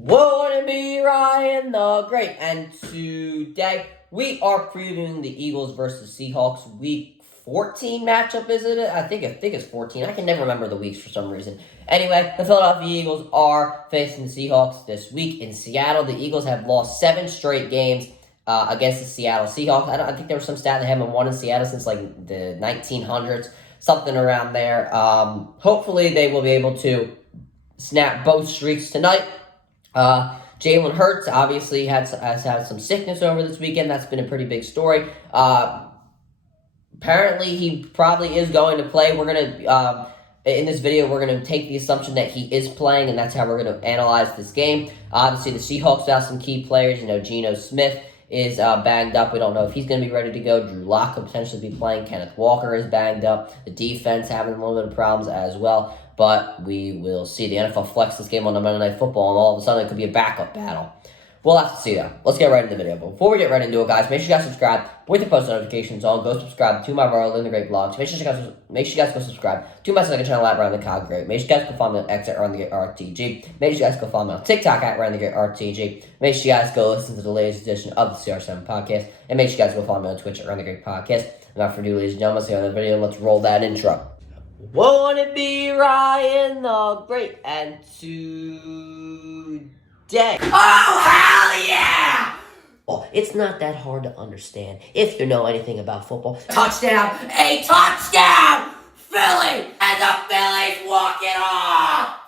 Wouldn't be Ryan the Great, and today we are previewing the Eagles versus Seahawks Week 14 matchup, isn't it? I think it's 14. I can never remember the weeks for some reason. Anyway, the Philadelphia Eagles are facing the Seahawks this week in Seattle. The Eagles have lost 7 straight games against the Seattle Seahawks. I think there was some stat they haven't won in Seattle since like the 1900s, something around there. Hopefully they will be able to snap both streaks tonight. Jalen Hurts obviously has had some sickness over this weekend. That's been a pretty big story. Apparently, he probably is going to play. We're going to, in this video, we're going to take the assumption that he is playing, and that's how we're going to analyze this game. Obviously, the Seahawks have some key players. Geno Smith is banged up. We don't know if he's going to be ready to go. Drew Lock could potentially be playing. Kenneth Walker is banged up. The defense having a little bit of problems as well. But we will see. The NFL flexed this game on the Monday Night Football, and all of a sudden it could be a backup battle. We'll have to see that. Let's get right into the video. But before we get right into it, guys, make sure you guys subscribe with your post notifications on. Go subscribe to my brother, Living the Great Vlogs. Make sure you guys go subscribe to my second channel at Ryan the Cog Great. Make sure you guys go follow me on X at Ryan the Great RTG. Make sure you guys go follow me on TikTok at Ryan the Great RTG. Make sure you guys go listen to the latest edition of the CR7 podcast. And make sure you guys go follow me on Twitch at Ryan the Great Podcast. Without further ado, ladies and gentlemen, let's get on the video. Let's roll that intro. Won't it be Ryan the Great? And today... Oh, hell yeah! Well, it's not that hard to understand if you know anything about football. Touchdown! A touchdown! Philly! And the Phillies walk it off!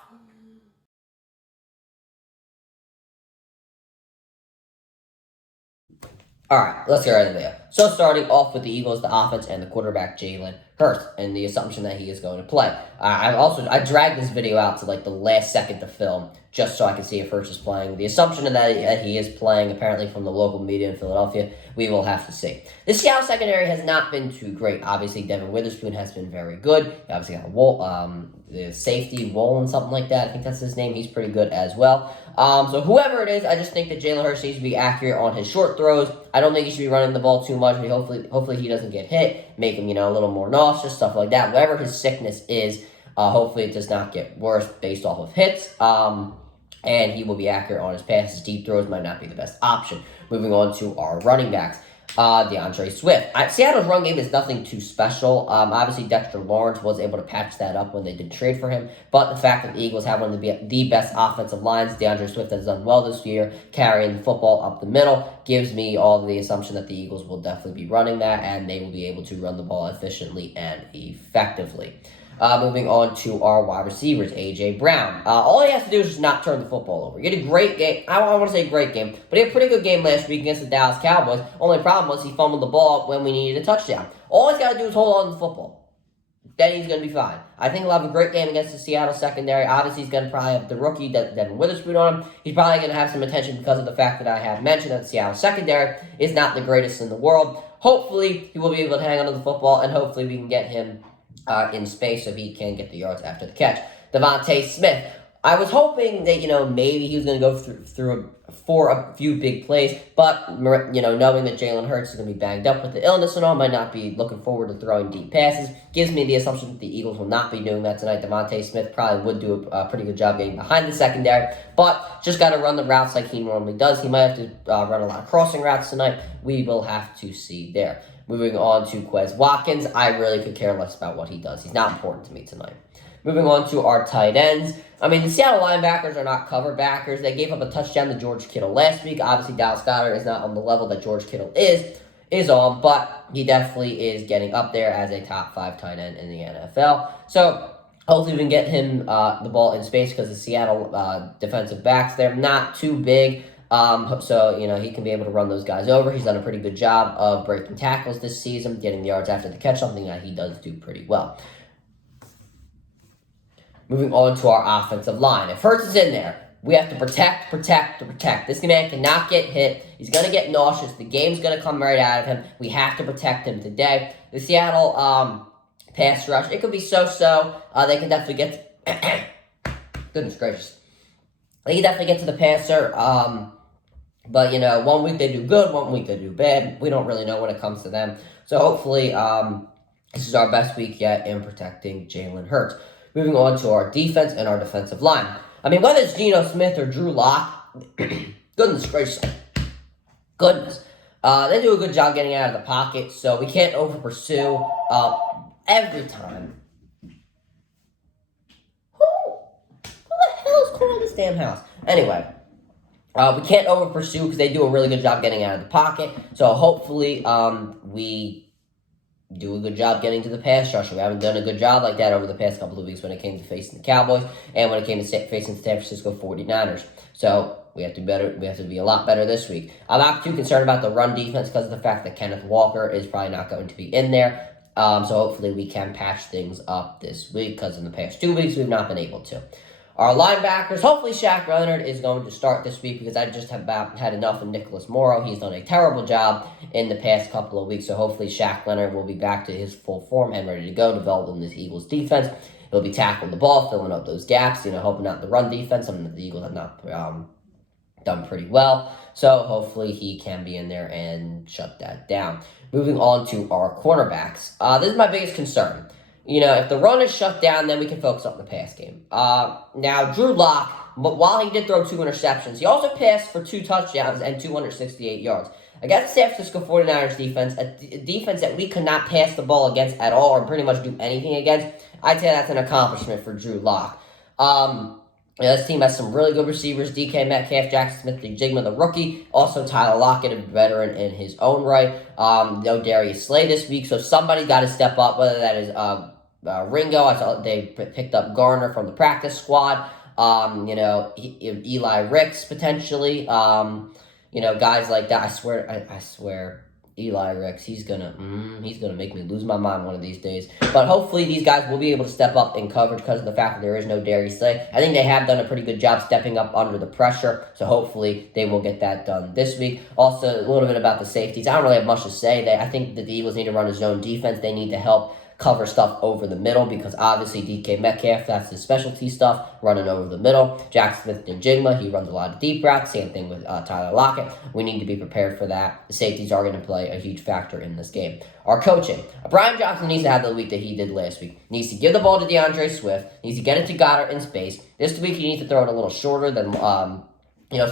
Alright, let's get right into the video. So starting off with the Eagles, the offense, and the quarterback, Jalen Hurts, and the assumption that he is going to play. I dragged this video out to like the last second to film, just so I could see if Hurts is playing. The assumption that he is playing, apparently from the local media in Philadelphia, we will have to see. The Seattle secondary has not been too great. Obviously, Devin Witherspoon has been very good. He obviously got the safety, Wolin, something like that. I think that's his name. He's pretty good as well. So whoever it is, I just think that Jalen Hurts needs to be accurate on his short throws. I don't think he should be running the ball too much. Hopefully he doesn't get hit, make him, a little more nauseous, stuff like that. Whatever his sickness is, hopefully it does not get worse based off of hits. And he will be accurate on his passes. Deep throws might not be the best option. Moving on to our running backs. DeAndre Swift. Seattle's run game is nothing too special. Obviously, Dexter Lawrence was able to patch that up when they did trade for him. But the fact that the Eagles have one of the best offensive lines, DeAndre Swift has done well this year, carrying the football up the middle, gives me all the assumption that the Eagles will definitely be running that, and they will be able to run the ball efficiently and effectively. Moving on to our wide receivers, A.J. Brown. All he has to do is just not turn the football over. He had a great game. I don't want to say great game, but he had a pretty good game last week against the Dallas Cowboys. Only problem was he fumbled the ball when we needed a touchdown. All he's got to do is hold on to the football. Then he's going to be fine. I think he'll have a great game against the Seattle secondary. Obviously, he's going to probably have the rookie, Devin Witherspoon, on him. He's probably going to have some attention because of the fact that I have mentioned that the Seattle secondary is not the greatest in the world. Hopefully, he will be able to hang on to the football, and hopefully we can get him in space so he can get the yards after the catch. Devontae Smith. I was hoping that, maybe he was going to go through for a few big plays, but, knowing that Jalen Hurts is going to be banged up with the illness and all, might not be looking forward to throwing deep passes. Gives me the assumption that the Eagles will not be doing that tonight. Devontae Smith probably would do a pretty good job getting behind the secondary, but just got to run the routes like he normally does. He might have to run a lot of crossing routes tonight. We will have to see there. Moving on to Quez Watkins, I really could care less about what he does. He's not important to me tonight. Moving on to our tight ends. The Seattle linebackers are not cover backers. They gave up a touchdown to George Kittle last week. Obviously, Dallas Goedert is not on the level that George Kittle is on, but he definitely is getting up there as a top 5 tight end in the NFL. So hopefully we can get him the ball in space because the Seattle defensive backs, they're not too big. So, he can be able to run those guys over. He's done a pretty good job of breaking tackles this season, getting the yards after the catch, something that he does do pretty well. Moving on to our offensive line. If Hurts is in there, we have to protect. This man cannot get hit. He's going to get nauseous. The game's going to come right out of him. We have to protect him today. The Seattle pass rush, it could be so-so. They can definitely get to... Goodness gracious. They can definitely get to the passer. But, 1 week they do good, 1 week they do bad. We don't really know when it comes to them. So hopefully this is our best week yet in protecting Jalen Hurts. Moving on to our defense and our defensive line. Whether it's Geno Smith or Drew Lock, Goodness gracious. Goodness. They do a good job getting out of the pocket, so we can't over-pursue every time. Who the hell is calling this damn house? Anyway, we can't over-pursue because they do a really good job getting out of the pocket, so hopefully we do a good job getting to the pass rush. We haven't done a good job like that over the past couple of weeks when it came to facing the Cowboys and when it came to facing the San Francisco 49ers. So we have to better. We have to be a lot better this week. I'm not too concerned about the run defense because of the fact that Kenneth Walker is probably not going to be in there. So hopefully we can patch things up this week because in the past 2 weeks we've not been able to. Our linebackers, hopefully Shaq Leonard is going to start this week because I just have had enough of Nicholas Morrow. He's done a terrible job in the past couple of weeks, so hopefully Shaq Leonard will be back to his full form and ready to go, developing this Eagles defense. He'll be tackling the ball, filling up those gaps, helping out the run defense, something that the Eagles have not done pretty well. So hopefully he can be in there and shut that down. Moving on to our cornerbacks. This is my biggest concern. If the run is shut down, then we can focus on the pass game. Now, Drew Lock, but while he did throw 2 interceptions, he also passed for 2 touchdowns and 268 yards. Against the San Francisco 49ers defense, a defense that we could not pass the ball against at all or pretty much do anything against, I'd say that's an accomplishment for Drew Lock. This team has some really good receivers, DK Metcalf, Jackson Smith-Njigba, the rookie. Also, Tyler Lockett, a veteran in his own right. No Darius Slay this week, so somebody got to step up, whether that is Ringo. I saw they picked up Garner from the practice squad. Eli Ricks, potentially. Guys like that. I swear, Eli Ricks, he's gonna make me lose my mind one of these days. But hopefully these guys will be able to step up in coverage because of the fact that there is no Darius Slay. I think they have done a pretty good job stepping up under the pressure, so hopefully they will get that done this week. Also, a little bit about the safeties. I don't really have much to say. I think that the Eagles need to run a zone defense. They need to help cover stuff over the middle because obviously DK Metcalf, that's his specialty stuff, running over the middle. Jackson Smith-Njigba, he runs a lot of deep routes. Same thing with Tyler Lockett. We need to be prepared for that. The safeties are going to play a huge factor in this game. Our coaching. Brian Johnson needs to have the week that he did last week. He needs to give the ball to DeAndre Swift. He needs to get it to Goddard in space. This week he needs to throw it a little shorter than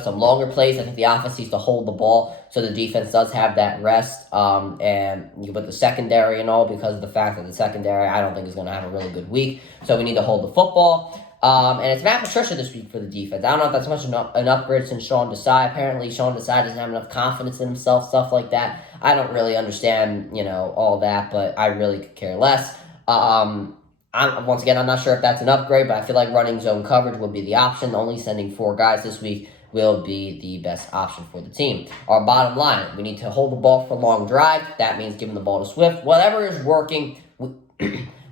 some longer plays. I think the offense needs to hold the ball so the defense does have that rest. And with the secondary and all, because of the fact that the secondary, I don't think is going to have a really good week. So we need to hold the football. And it's Matt Patricia this week for the defense. I don't know if that's much an upgrade since Sean Desai. Apparently, Sean Desai doesn't have enough confidence in himself, stuff like that. I don't really understand, all that, but I really could care less. I'm not sure if that's an upgrade, but I feel like running zone coverage would be the option. Only sending 4 guys this week will be the best option for the team. Our bottom line, we need to hold the ball for a long drive. That means giving the ball to Swift. Whatever is working,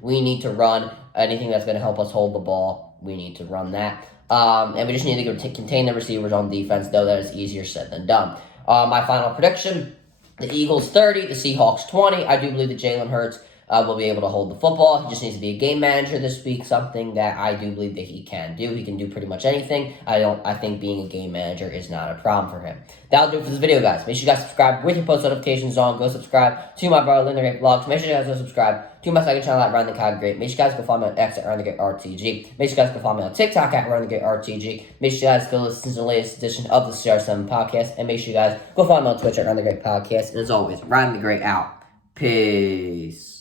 we need to run. Anything that's going to help us hold the ball, we need to run that. And we just need to contain the receivers on defense, though that is easier said than done. My final prediction, the Eagles 30, the Seahawks 20. I do believe that Jalen Hurts will be able to hold the football. He just needs to be a game manager this week, something that I do believe that he can do. He can do pretty much anything. I think being a game manager is not a problem for him. That'll do it for this video, guys. Make sure you guys subscribe with your post notifications on. Go subscribe to my brother Linda Great Vlogs. Make sure you guys go subscribe to my second channel at Ryan the Cog Great. Make sure you guys go follow me on X at Ryan the Great RTG. Make sure you guys go follow me on TikTok at Ryan the Great RTG. Make sure you guys go listen to the latest edition of the CR7 podcast. And make sure you guys go follow me on Twitch at Ryan the Great Podcast. And as always, Ryan the Great out. Peace.